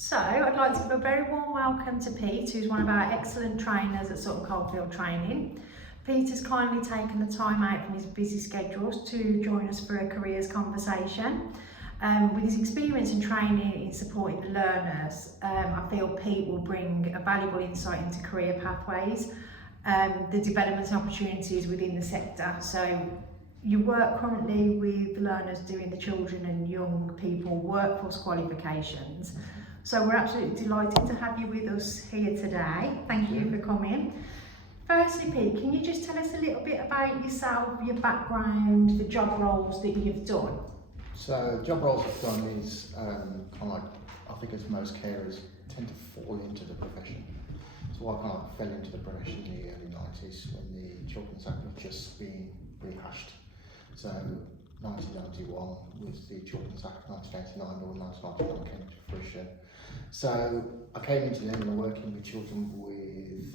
So I'd like to give a very warm welcome to Pete, who's one of our excellent trainers at Sutton Coldfield Training. Pete has kindly taken the time out from his busy schedules to join us for a careers conversation. With his experience in training in supporting the learners, I feel Pete will bring a valuable insight into career pathways, the development opportunities within the sector. So you work currently with learners doing the children and young people workforce qualifications. So we're absolutely delighted to have you with us here today. Thank you for coming. Firstly, Pete, can you just tell us a little bit about yourself, your background, the job roles that you've done? So job roles I've done is kind of like, I think as most carers tend to fall into the profession. So I kind of fell into the profession in the early 90s when the Children's Act was just being rehashed. So 1991 was the Children's Act, 1989 or 1991 came to fruition. So I came into them and working with children with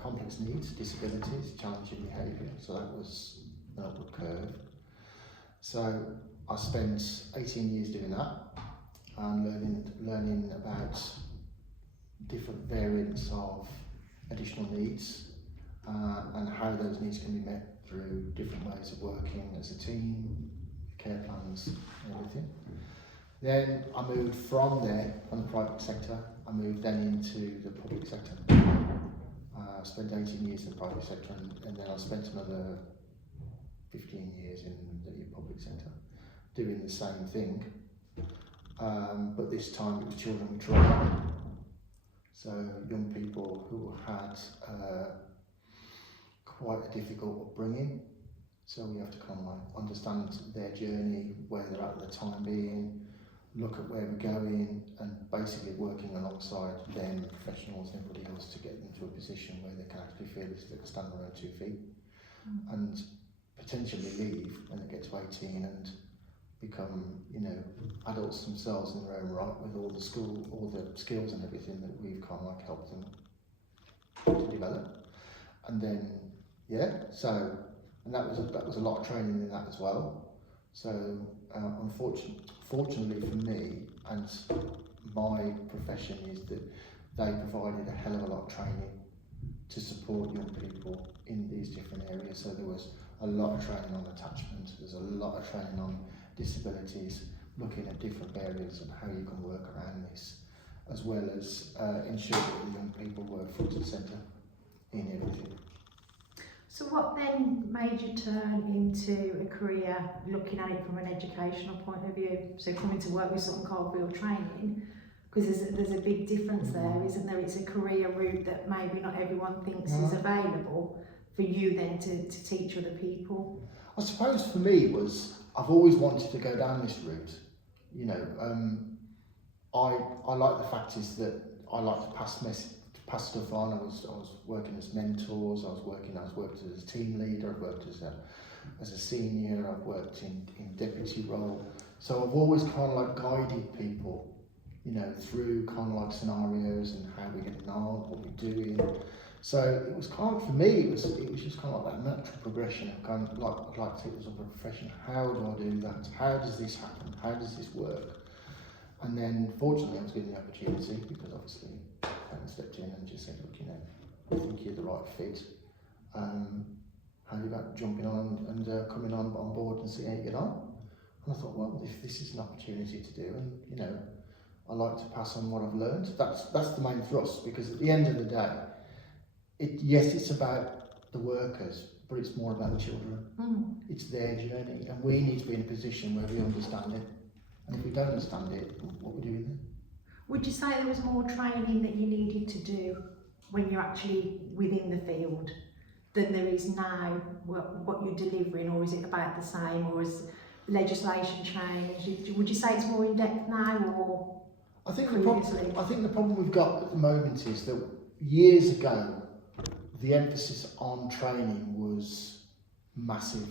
complex needs, disabilities, challenging behaviour. So that was an upward curve. So I spent 18 years doing that and learning about different variants of additional needs and how those needs can be met through different ways of working as a team, care plans and everything. Then I moved from there, from the private sector, I moved then into the public sector. I spent 18 years in the private sector and then I spent another 15 years in the public sector doing the same thing, but this time it was children with trauma. So young people who had quite a difficult upbringing, so we have to kind of like understand their journey, where they're at the time being, look at where we're going, and basically working alongside them, professionals and everybody else, to get them to a position where they can actually feel as if they can stand on their own 2 feet and potentially leave when they get to 18 and become, you know, adults themselves in their own right with all the skills and everything that we've kind of like helped them to develop. And then, yeah, so, and that was a lot of training in that as well. So fortunately for me and my profession is that they provided a hell of a lot of training to support young people in these different areas. So there was a lot of training on attachment, there's a lot of training on disabilities, looking at different areas and how you can work around this, as well as ensure that the young people were front and centre in everything. So what then made you turn into a career looking at it from an educational point of view? So coming to work with Sutton Coldfield Training, because there's a big difference there, isn't there? It's a career route that maybe not everyone thinks is available for you then to teach other people. I suppose for me it was, I've always wanted to go down this route. You know, I like the fact is that I like to pass stuff on. I was working as mentors. I worked as a team leader. I've worked as a senior. I've worked in deputy role. So I've always kind of like guided people, you know, through kind of like scenarios and how we're getting on, what we're doing. So it was kind of, for me, it was just kind of like that natural progression of kind of like, I'd like to take this up a profession. How do I do that? How does this happen? How does this work? And then fortunately I was given the opportunity because obviously I stepped in and just said, look, you know, I think you're the right fit. How do you about jumping on and coming on board and see how you get on? And I thought, well, if this is an opportunity to do, and you know, I like to pass on what I've learned. That's the main thrust, because at the end of the day, yes, it's about the workers, but it's more about the children. It's their journey, and we need to be in a position where we understand it. And if we don't understand it, what are we doing then? Would you say there was more training that you needed to do when you're actually within the field than there is now, what you're delivering, or is it about the same, or has legislation changed? Would you say it's more in depth now, or I think previously? I think the problem we've got at the moment is that years ago, the emphasis on training was massive.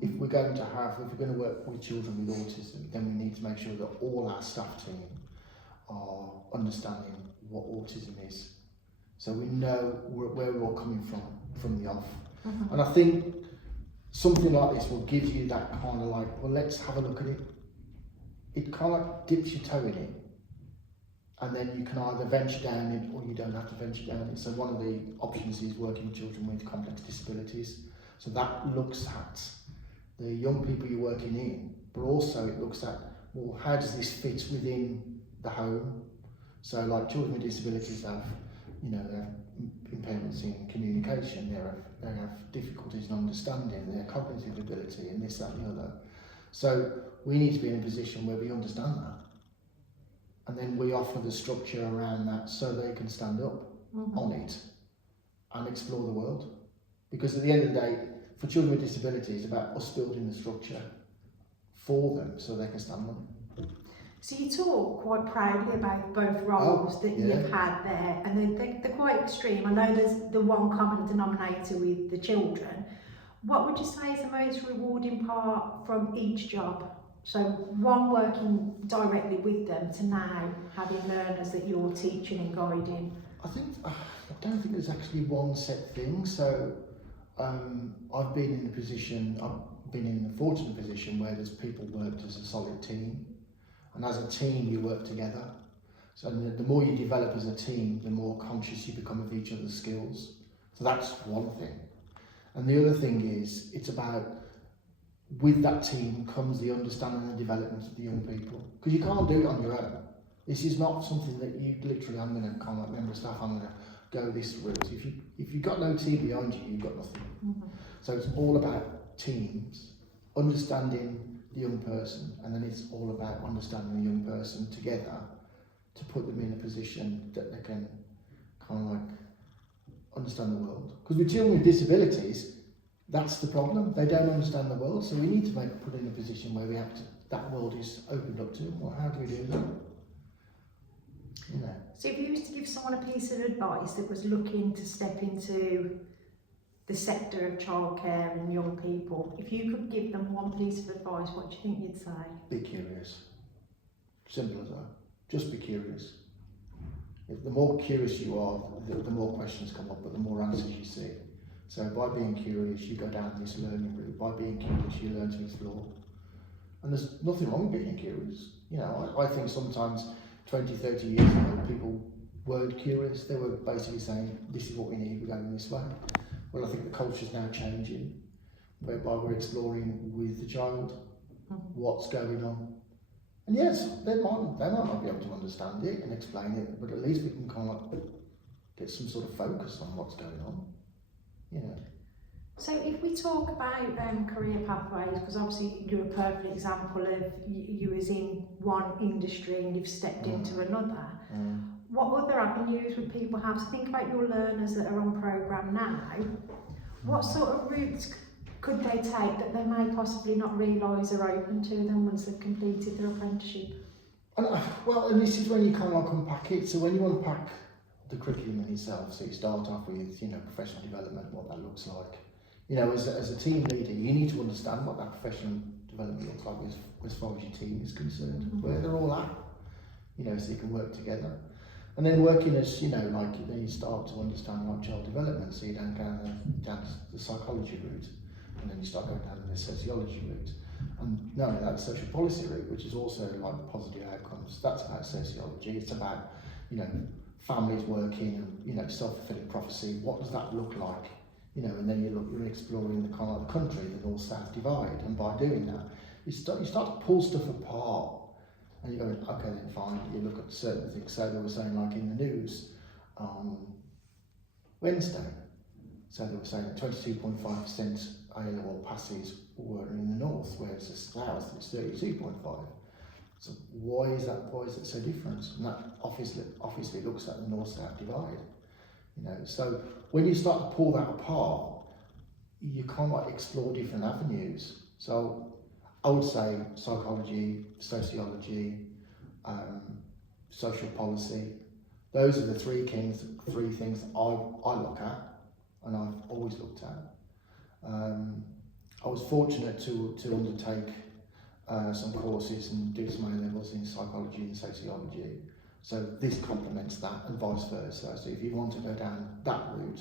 If we're going to work with children with autism, then we need to make sure that all our staff team are understanding what autism is. So we know where we're all coming from the off. And I think something like this will give you that kind of like, well, let's have a look at it. It kind of like dips your toe in it And then you can either venture down it or you don't have to venture down it. So one of the options is working with children with complex disabilities. So that looks at the young people you're working in, but also it looks at, well, how does this fit within the home? So like children with disabilities have, they have impairments in communication, they have difficulties in understanding, their cognitive ability and this, that and the other. So we need to be in a position where we understand that. And then we offer the structure around that so they can stand up on it and explore the world. Because at the end of the day, for children with disabilities, it's about us building the structure for them so they can stand on it. So you talk quite proudly about both roles that you've had there, and they're quite extreme. I know there's the one common denominator with the children. What would you say is the most rewarding part from each job? So one working directly with them to now having learners that you're teaching and guiding. I don't think there's actually one set thing. So I've been in the fortunate position where there's people worked as a solid team, and as a team you work together. So the more you develop as a team, the more conscious you become of each other's skills. So that's one thing. And the other thing is, it's about, with that team comes the understanding and development of the young people. Because you can't do it on your own. This is not something that you literally, I'm going to come like member of staff, I'm going to go this route. If you've got no team behind you, you've got nothing. So it's all about teams, understanding the young person, and then it's all about understanding the young person together to put them in a position that they can kind of like understand the world. Because with children with disabilities, that's the problem. They don't understand the world, so we need to put in a position where that world is opened up to them. Well, how do we do that? So if you was to give someone a piece of advice that was looking to step into the sector of childcare and young people, if you could give them one piece of advice, what do you think you'd say? Be curious. Simple as that. Just be curious. The more curious you are, the more questions come up, but the more answers you see. So by being curious, you go down this learning route. By being curious, you learn to explore. And there's nothing wrong with being curious. I think sometimes 20, 30 years ago, people weren't curious. They were basically saying, this is what we need, we're going this way. Well, I think the culture's now changing, whereby we're exploring with the child what's going on. And yes, they might not be able to understand it and explain it, but at least we can kind of get some sort of focus on what's going on. So if we talk about career pathways, because obviously you're a perfect example of you was in one industry and you've stepped into another. What other avenues would people have? So think about your learners that are on programme now. What sort of routes could they take that they may possibly not realise are open to them once they've completed their apprenticeship? And this is when you kind of unpack it. So when you unpack the curriculum in itself, so you start off with professional development, what that looks like. As a team leader, you need to understand what that professional development looks like as far as your team is concerned, where they're all at, so you can work together. And then working as, then you start to understand child development, so you don't go down the psychology route, and then you start going down the sociology route. And not only that, the social policy route, which is also positive outcomes, that's about sociology. It's about, families working and, self-fulfilling prophecy. What does that look like? And then you're exploring the kind of the country, the north-south divide, and by doing that, you start to pull stuff apart, and you go, okay, then fine. You look at certain things. So they were saying, in the news on Wednesday, so they were saying that 22.5% A-level passes were in the north, whereas the south is 32.5. So why is that so different? And that obviously looks at the north-south divide. So when you start to pull that apart, you kind of explore different avenues. So I would say psychology, sociology, social policy. Those are the three things that I look at, and I've always looked at. I was fortunate to undertake some courses and do some A-levels in psychology and sociology. So this complements that and vice versa. So if you want to go down that route,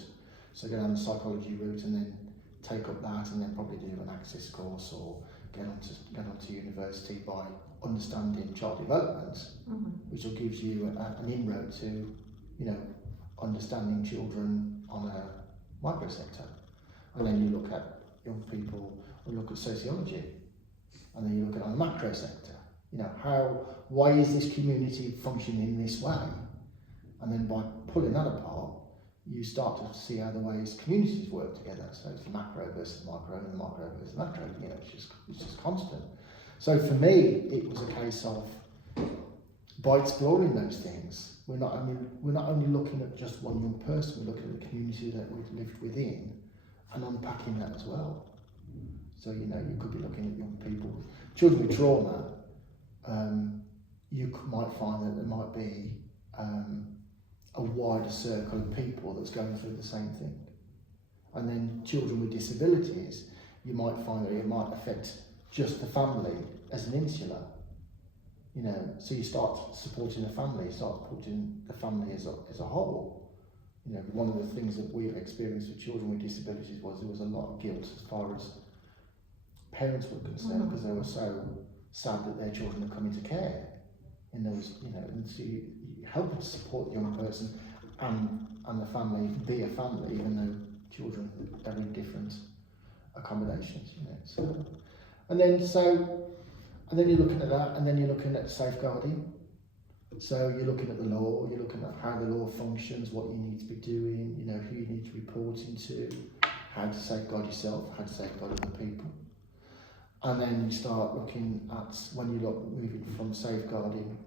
so go down the psychology route and then take up that and then probably do an access course or get onto university by understanding child development, which will gives you an inroad to, you know, understanding children on a micro sector. And then you look at young people, or look at sociology, and then you look at on a macro sector. You know, why is this community functioning in this way? And then by pulling that apart, you start to see how the ways communities work together. So it's the macro versus micro, and the micro versus macro. You know, it's just constant. So for me, it was a case of, by exploring those things, we're not only looking at just one young person, we're looking at the community that we've lived within, and unpacking that as well. So, you know, you could be looking at young people, children with trauma. You might find that there might be a wider circle of people that's going through the same thing. And then children with disabilities, you might find that it might affect just the family as an insular. You know, so you start supporting the family, start supporting the family as a whole. You know, one of the things that we've experienced with children with disabilities was there was a lot of guilt as far as parents were concerned, because they were so sad that their children had come into care. And there was, you know, and so you help to support the young person and the family be a family, even though children are in different accommodations, you know. So, and then you're looking at that, and then you're looking at safeguarding. So you're looking at the law, you're looking at how the law functions, what you need to be doing, you know, who you need to report into, how to safeguard yourself, how to safeguard other people. And then you start looking at, when you look moving from safeguarding,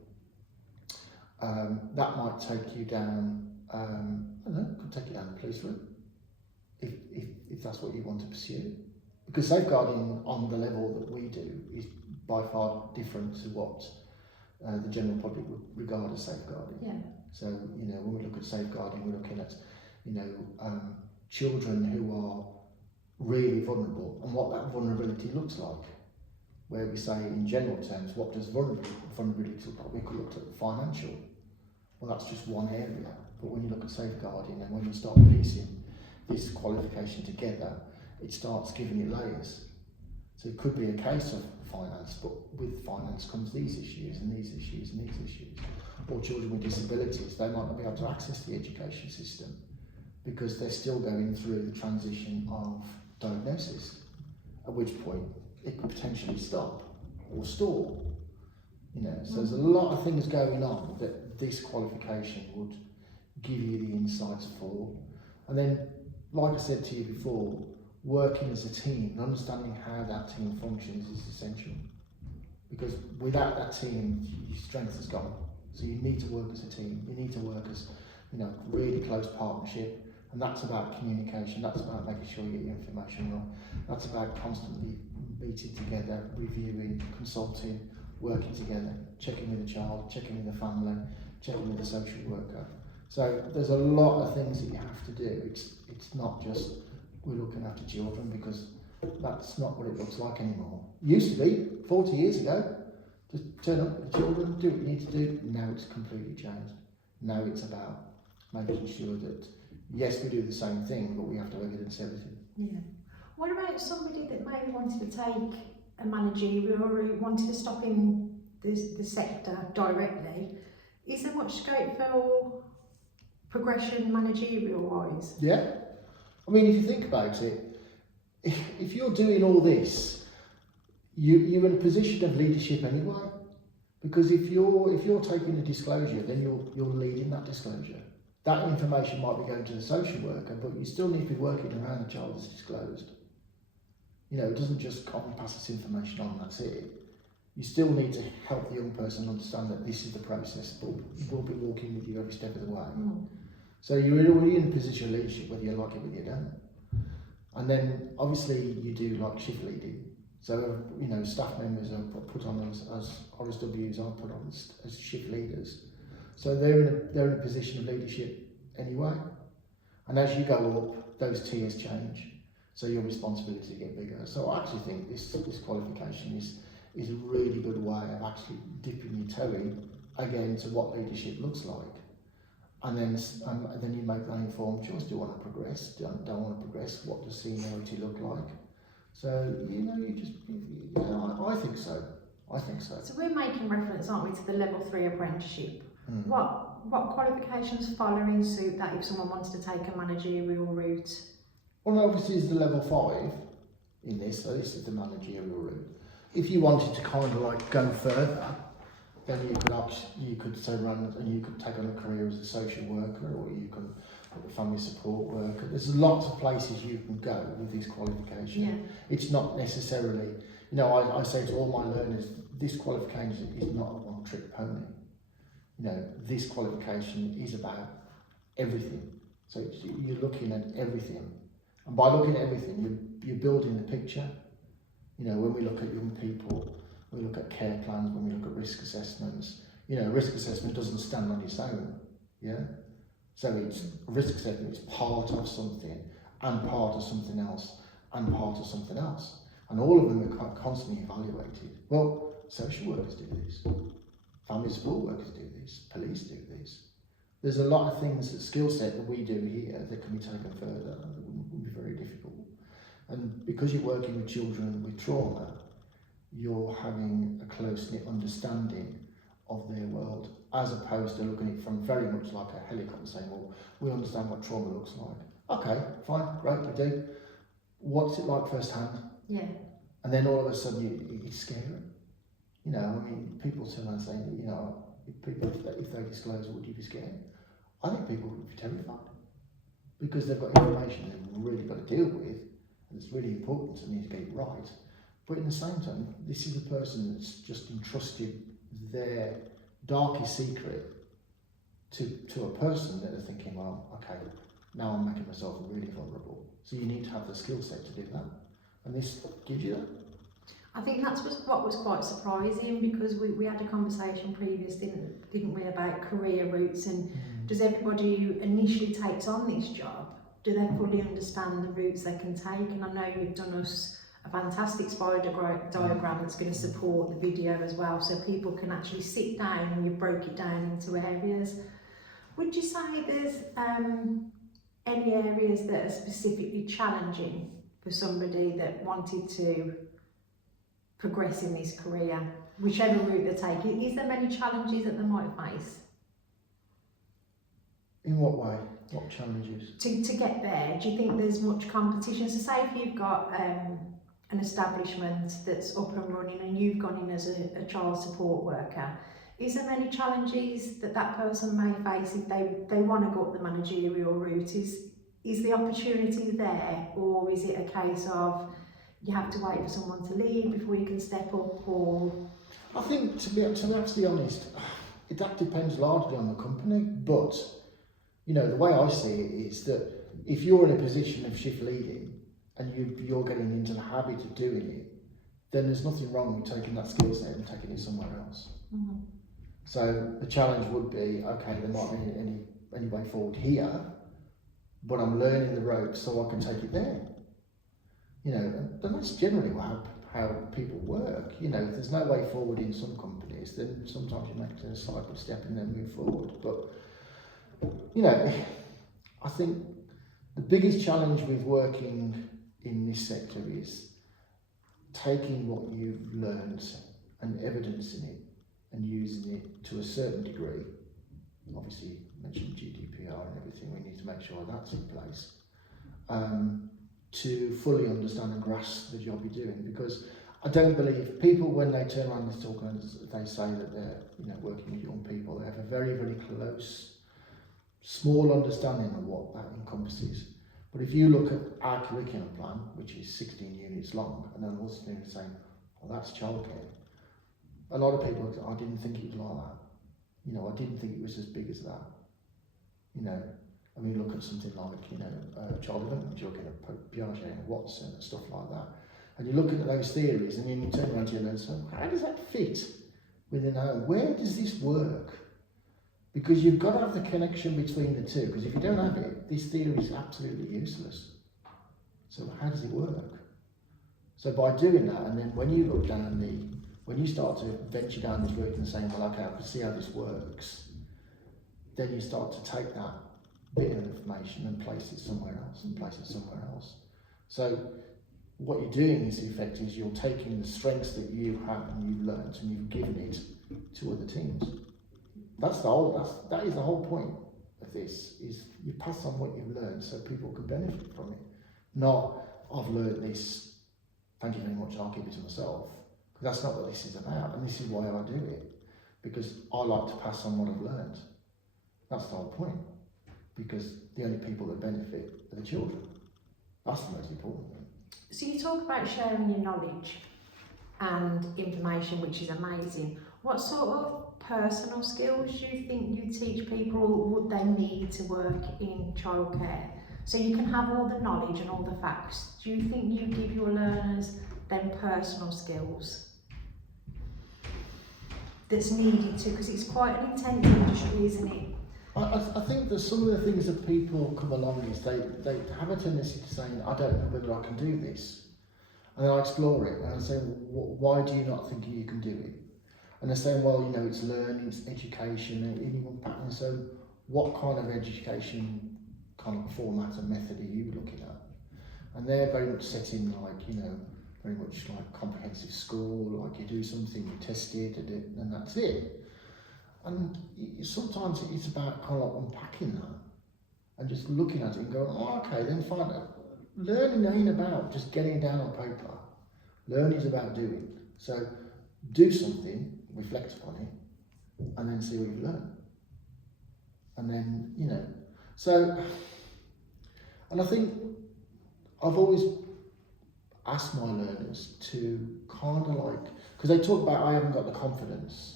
that might take you down, I don't know, could take you down the police route, if that's what you want to pursue. Because safeguarding on the level that we do is by far different to what the general public would regard as safeguarding. Yeah. So, you know, when we look at safeguarding, we're looking at, you know, children who are really vulnerable and what that vulnerability looks like. Where we say in general terms, what does vulnerability look like? We could look at financial. Well, that's just one area. But when you look at safeguarding and when you start piecing this qualification together, it starts giving you layers. So it could be a case of finance, but with finance comes these issues and these issues and these issues. Or children with disabilities, they might not be able to access the education system because they're still going through the transition of diagnosis, at which point it could potentially stop or stall. You know, so there's a lot of things going on that this qualification would give you the insights for. And then, like I said to you before, working as a team and understanding how that team functions is essential. Because without that team, your strength is gone. So you need to work as a team. You need to work as, you know, really close partnership. And that's about communication. That's about making sure you get your information right. That's about constantly meeting together, reviewing, consulting, working together, checking with the child, checking with the family, checking with the social worker. So there's a lot of things that you have to do. It's not just we're looking after children, because that's not what it looks like anymore. It used to be 40 years ago. Just turn up with the children, do what you need to do. Now it's completely changed. Now it's about making sure that, yes, we do the same thing, but we have to evidence everything. Yeah. What about somebody that maybe wanted to take a managerial or wanted to stop in the sector directly? Is there much scope for progression managerial wise? Yeah. I mean, if you think about it, if you're doing all this, you're in a position of leadership anyway. Because if you're taking a disclosure, then you're leading that disclosure. That information might be going to the social worker, but you still need to be working around the child that's disclosed. You know, it doesn't just copy pass this information on and that's it. You still need to help the young person understand that this is the process, but we'll be walking with you every step of the way. So you're already in a position of leadership, whether you like it or you don't. And then obviously you do like shift leading. So, you know, staff members are put on as RSWs are put on as shift leaders. So they're in a position of leadership anyway. And as you go up, those tiers change. So your responsibility get bigger. So I actually think this qualification is a really good way of actually dipping your toe in again to what leadership looks like. And then you make that informed choice. Do you want to progress? Don't want to progress? What does seniority look like? So, you know, I think so. I think so. So we're making reference, aren't we, to the level 3 apprenticeship. Mm. What qualifications follow in suit that if someone wants to take a managerial route? Well, obviously, is the level 5 in this, so this is the managerial route. If you wanted to kind of like go further, then you could turn around and you could take on a career as a social worker, or you can be a family support worker. There's lots of places you can go with this qualification. Yeah. It's not necessarily, I say to all my learners, this qualification is not a one-trick pony. This qualification is about everything. So you're looking at everything. And by looking at everything, you're building a picture. When we look at young people, we look at care plans, when we look at risk assessments, risk assessment doesn't stand on its own, yeah? So risk assessment is part of something, and part of something else, and part of something else. And all of them are constantly evaluated. Well, social workers do this, family support workers do this, police do this. There's a lot of things, that skill set that we do here that can be taken further, that would be very difficult. And because you're working with children with trauma, you're having a close-knit understanding of their world, as opposed to looking at it from very much like a helicopter, saying, well, we understand what trauma looks like. Okay, fine, great, we do. What's it like firsthand? Yeah. And then all of a sudden, it's scary. People turn around saying, if they disclose, would you be scared? I think people would be terrified, because they've got information they've really got to deal with, and it's really important, and need to get it right. But in the same time, this is a person that's just entrusted their darkest secret to a person that are thinking, well, okay, now I'm making myself really vulnerable. So you need to have the skill set to do that. And this gives you that. I think that's what was quite surprising, because we had a conversation previous, didn't we, about career routes, and does everybody who initially takes on this job, do they fully understand the routes they can take? And I know you've done us a fantastic spider diagram that's going to support the video as well, so people can actually sit down, and you've broke it down into areas. Would you say there's any areas that are specifically challenging for somebody that wanted to progress in this career, whichever route they take? Is there many challenges that they might face? In what way? What challenges? To get there, do you think there's much competition? So say if you've got an establishment that's up and running, and you've gone in as a child support worker, is there many challenges that person may face if they want to go up the managerial route? Is the opportunity there, or is it a case of you have to wait for someone to leave before you can step up? Or I think, to be absolutely honest, that depends largely on the company. But the way I see it is that if you're in a position of shift leading and you're getting into the habit of doing it, then there's nothing wrong with taking that skill set and taking it somewhere else. Mm-hmm. So the challenge would be, okay, there might be any way forward here, but I'm learning the ropes so I can take it there. And that's generally how people work. If there's no way forward in some companies, then sometimes you make a sideward step and then move forward. But I think the biggest challenge with working in this sector is taking what you've learned and evidencing it and using it to a certain degree. Obviously, you mentioned GDPR and everything, we need to make sure that's in place. To fully understand and grasp the job you're doing, because I don't believe people, when they turn around and talk, and they say that they're working with young people, they have a very, very close, small understanding of what that encompasses. But if you look at our curriculum plan, which is 16 units long, and then also saying, well, that's childcare. A lot of people, I didn't think it was like that. I didn't think it was as big as that. Look at something like, child development, you're looking at Piaget and Watson and stuff like that. And you're looking at those theories, and then you turn around to your and say, how does that fit within home? Where does this work? Because you've got to have the connection between the two, because if you don't have it, this theory is absolutely useless. So how does it work? So by doing that, and then when you look down when you start to venture down this route and saying, well, okay, I can see how this works, then you start to take that bit of information and place it somewhere else, So what you're doing is, in effect, is you're taking the strengths that you have and you've learnt and you've given it to other teams. That is the whole point of this, is you pass on what you've learned so people can benefit from it. Not, I've learnt this, thank you very much, I'll keep it to myself. Because that's not what this is about, and this is why I do it. Because I like to pass on what I've learned. That's the whole point. Because the only people that benefit are the children. That's the most important thing. So you talk about sharing your knowledge and information, which is amazing. What sort of personal skills do you think you teach people would they need to work in childcare? So you can have all the knowledge and all the facts. Do you think you give your learners them personal skills that's needed to? Because it's quite an intense industry, isn't it? I think that some of the things that people come along is they have a tendency to say, I don't know whether I can do this. And then I explore it and I say, why do you not think you can do it? And they're saying, well, you know, it's learning, it's education, anyone pattern. So what kind of education kind of format and method are you looking at? And they're very much set in like, you know, very much like comprehensive school, like you do something, you test it, and that's it. And sometimes it's about kind of like unpacking that and just looking at it and going, oh, okay, then fine. Learning ain't about just getting down on paper. Learning is about doing. So do something, reflect upon it, and then see what you've learned. And then, you know, so, and I think I've always asked my learners to kind of like, because they talk about I haven't got the confidence.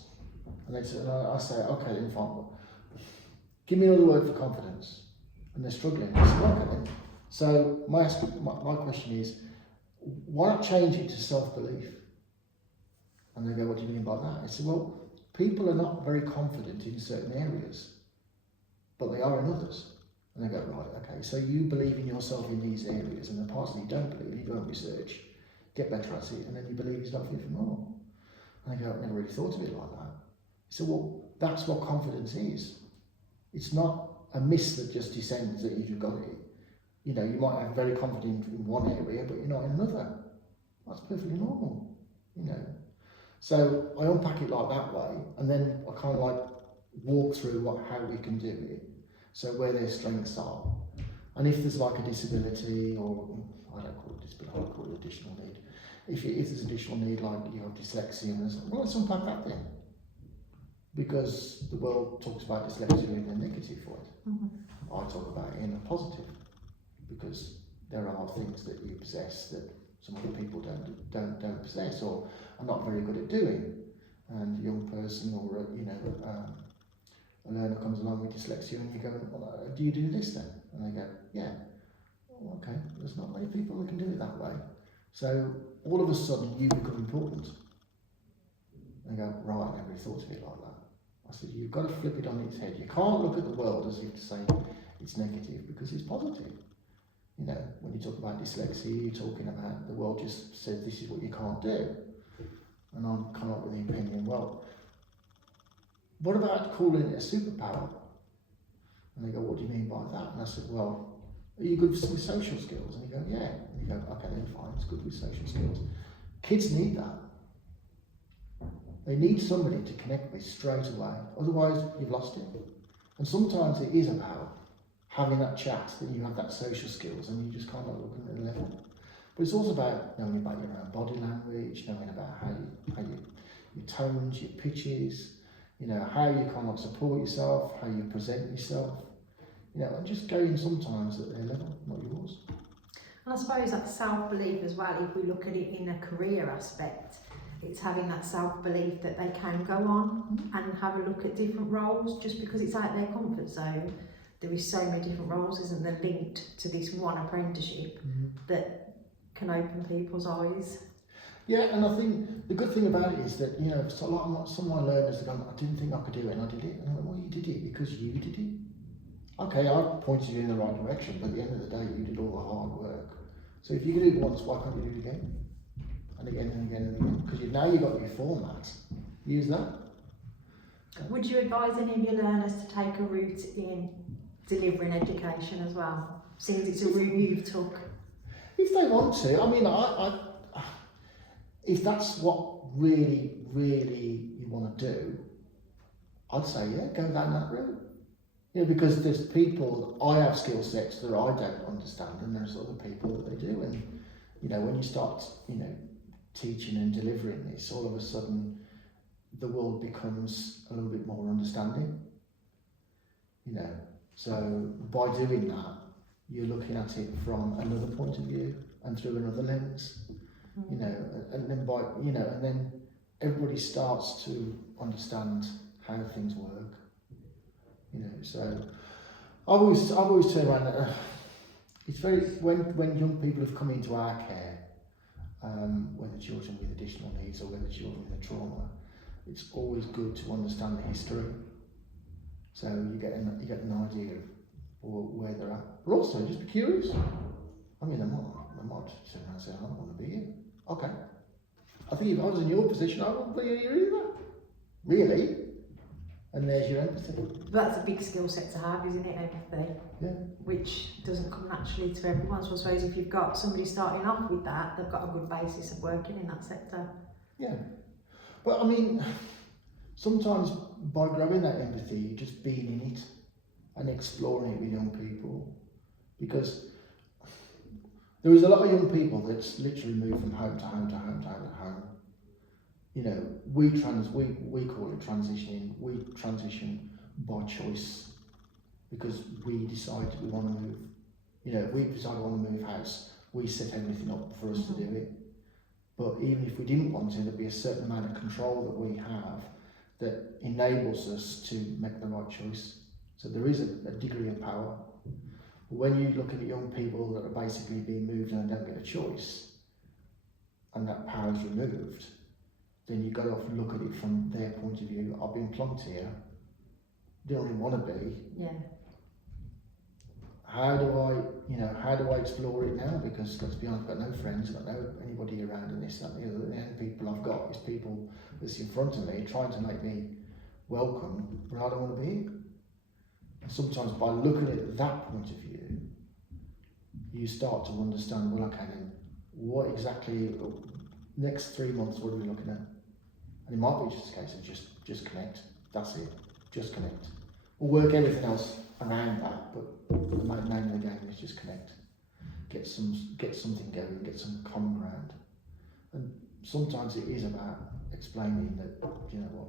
And they say, and I say, okay, then fine. Give me another word for confidence. And they're struggling. I say, okay then. So my question is, why not change it to self-belief? And they go, what do you mean by that? I say, well, people are not very confident in certain areas, but they are in others. And they go, right, okay, so you believe in yourself in these areas, and the parts that you don't believe, you go and research, get better at it, and then you believe yourself even more. And they go, I've never really thought of it like that. So, well, that's what confidence is. It's not a mist that just descends that you've got it. You know, you might have very confident in one area, but you're not in another. That's perfectly normal, you know. So I unpack it like that way, and then I kind of like walk through how we can do it. So where their strengths are. And if there's like a disability, or I don't call it disability, I call it additional need. If there's additional need, like you have dyslexia, and well, let's unpack that then. Because the world talks about dyslexia in a negative for it. Mm-hmm. I talk about it in a positive, because there are things that you possess that some other people don't possess or are not very good at doing. And a young person or a learner comes along with dyslexia, and you go, well, do you do this then? And they go, yeah. Oh, okay, there's not many people that can do it that way. So all of a sudden you become important. And they go, right, I never really thought of it like that. I said, you've got to flip it on its head. You can't look at the world as if to say it's negative, because it's positive. You know, when you talk about dyslexia, you're talking about the world just said this is what you can't do. And I'm kind of with the opinion, well, what about calling it a superpower? And they go, what do you mean by that? And I said, well, are you good with social skills? And you go, yeah. And you go, okay, then fine, it's good with social skills. Kids need that. They need somebody to connect with straight away. Otherwise, you've lost it. And sometimes it is about having that chat, that you have that social skills, and you just kind of look at the level. But it's also about knowing about your own body language, knowing about how your tones, your pitches, you know, how you kind of support yourself, how you present yourself, you know, and just going sometimes at their level, not yours. And I suppose that self-belief as well, if we look at it in a career aspect, it's having that self-belief that they can go on and have a look at different roles. Just because it's out their comfort zone, there is so many different roles, isn't there, linked to this one apprenticeship that can open people's eyes. Yeah, and I think the good thing about it is that, you know, some of my learners have gone, I didn't think I could do it, and I did it. And I went, well, you did it because you did it. Okay, I pointed you in the right direction, but at the end of the day, you did all the hard work. So if you can do it once, why can't you do it again? And again and again and again, because now you've got your format. Use that. Would you advise any of your learners to take a route in delivering education as well, since it's a route you've took? If they want to, I mean, if that's what really you want to do, I'd say, yeah, go down that route. You know, because there's people, I have skill sets that I don't understand, and there's other people that they do. And, you know, when you start, you know, teaching and delivering this, all of a sudden the world becomes a little bit more understanding. You know, so by doing that, you're looking at it from another point of view and through another lens. You know, and then and then everybody starts to understand how things work. You know, so I've always turn around. It's very when young people have come into our care, whether children with additional needs or whether children with a trauma, it's always good to understand the history. So you get an idea of where they're at, but also just be curious. I mean, I might sit around and say, I don't want to be here. Okay. I think if I was in your position, I wouldn't be here either. Really? And there's your empathy. That's a big skill set to have, isn't it, empathy? Yeah. Which doesn't come naturally to everyone. So I suppose if you've got somebody starting off with that, they've got a good basis of working in that sector. Yeah. But I mean, sometimes by growing that empathy, you're just being in it and exploring it with young people. Because there is a lot of young people that's literally moved from home to home to home to home to home. You know, we call it transitioning. We transition by choice because we decide we want to move. You know, we decide we want to move house. We set everything up for us to do it. But even if we didn't want to, there'd be a certain amount of control that we have that enables us to make the right choice. So there is a degree of power. When you look at young people that are basically being moved and don't get a choice, and that power is removed, then you've got to look at it from their point of view. I've been plunked here, don't really want to be. Yeah. How do I explore it now? Because let's be honest, I've got no friends, I've got no anybody around, and this, that, and the other. The only people I've got is people that's in front of me trying to make me welcome, but I don't want to be here. And sometimes by looking at that point of view, you start to understand, well, okay, then what exactly, next 3 months, what are we looking at? And it might be just a case of just connect, that's it, just connect. We'll work everything else around that, but the name of the game is just connect. Get something going, get some common ground. And sometimes it is about explaining that, you know what,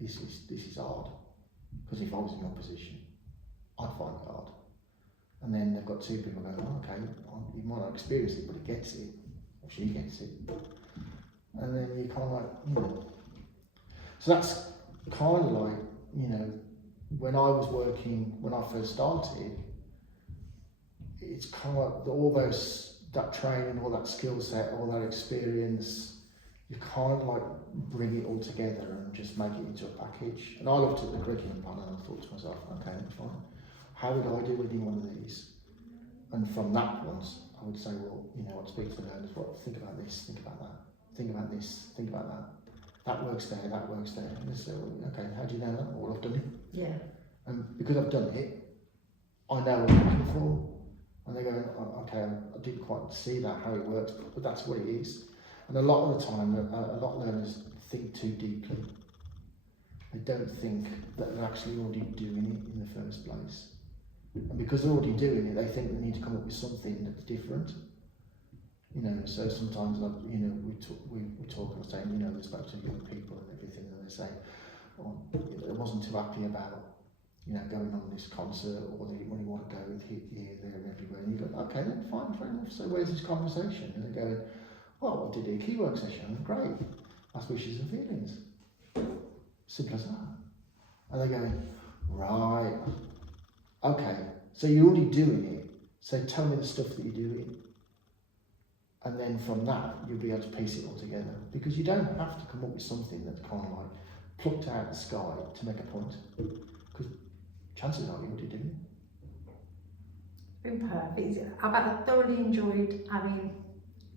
this is hard. Because if I was in your position, I'd find it hard. And then they've got two people going, oh, okay, he might not experience it, but he gets it, or she gets it. And then you kind of like, you know. So that's kind of like, you know, when I was working, when I first started, it's kind of like that training, all that skill set, all that experience, you kind of like bring it all together and just make it into a package. And I looked at the curriculum plan and I thought to myself, okay, fine. How would I do within one of these? And from that point, I would say, well, you know, I'd speak to the learners, well, think about this, think about that, think about this, think about that. That works there, that works there. And they say, well, okay, how do you know that? Well, I've done it. Yeah. And because I've done it, I know what I'm looking for. And they go, oh, okay, I didn't quite see that, how it works, but that's what it is. And a lot of the time, a lot of learners think too deeply. They don't think that they're actually already doing it in the first place. And because they're already doing it, they think they need to come up with something that's different. You know, so sometimes, you know, we talk and saying, you know, they spoke to young people and everything, and they say, oh, I wasn't too happy about, you know, going on this concert, or they didn't really want to go here, there, and everywhere. And you go, okay, then fine, fair enough. So where's this conversation? And they go, well, I did a key work session, great. That's wishes and feelings. Simple as that. And they're going, right, okay, so you're already doing it, so tell me the stuff that you're doing. And then from that, you'll be able to piece it all together. Because you don't have to come up with something that's kind of like plucked out of the sky to make a point. Because chances are you're already doing it. Been perfect. I've thoroughly enjoyed having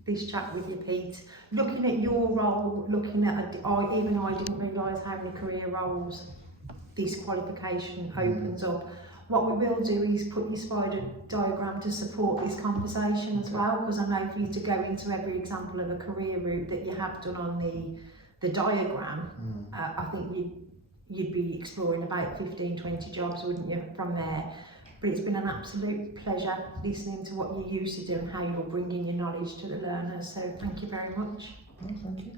this chat with you, Pete. Looking at your role, even I didn't realise how many career roles this qualification opens up. What we will do is put your spider diagram to support this conversation as well, because I know for you to go into every example of a career route that you have done on the diagram, I think you'd be exploring about 15-20 jobs, wouldn't you, from there. But it's been an absolute pleasure listening to what you used to do and how you're bringing your knowledge to the learners, so thank you very much. Oh, thank you.